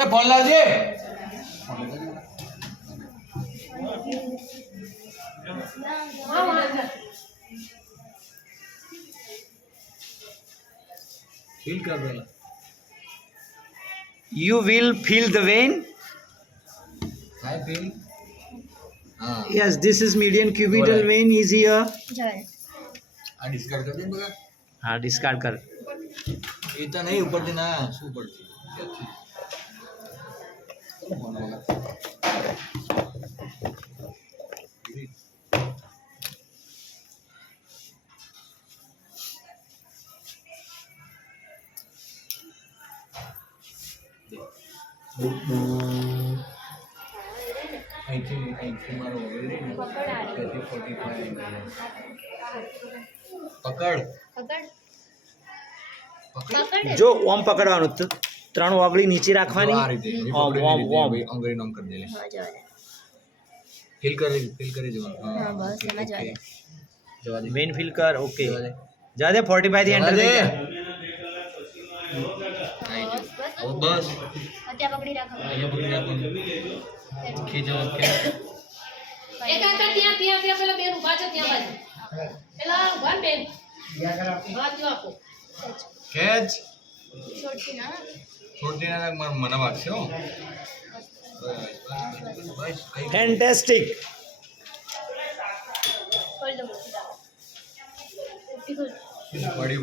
એ phone લાવજે. Feel કર પેલા. You will feel the vein. I feel. હા. Yes, this is median cubital vein is here. આ discard કરી દે બગા. हाँ डिस्कार्ड कर. એ તો નહીં ઉપરથી ના શું પડશે. અહીંથી મારો પકડ જો ઓમ પકડવાનું તો ત્રણ ઓગળી નીચે રાખવાની. ઓમ ઓમ ઓમ અંગ્રેજી નામ કરી દે. ફીલ કરી જવાનું. હા બસ એમાં જવા દે. વેન ફીલ કર. ઓકે જા દે 45 થી એન્ટર થઈ જા. બસ ત્યાં પકડી રાખો. અહીંયા પકડી રાખવાનું. ખીચો કે એક આંટા ત્યાં પેલા બેન ઊભા છે ત્યાં બાજુ. પેલા ઊભા બેન. હાથ જો આપો. કેચ છોડતી ના. છોડતી ના મને વાગશે હો. બસ કઈ ફેન્ટાસ્ટિક. ખોલ દો. પડી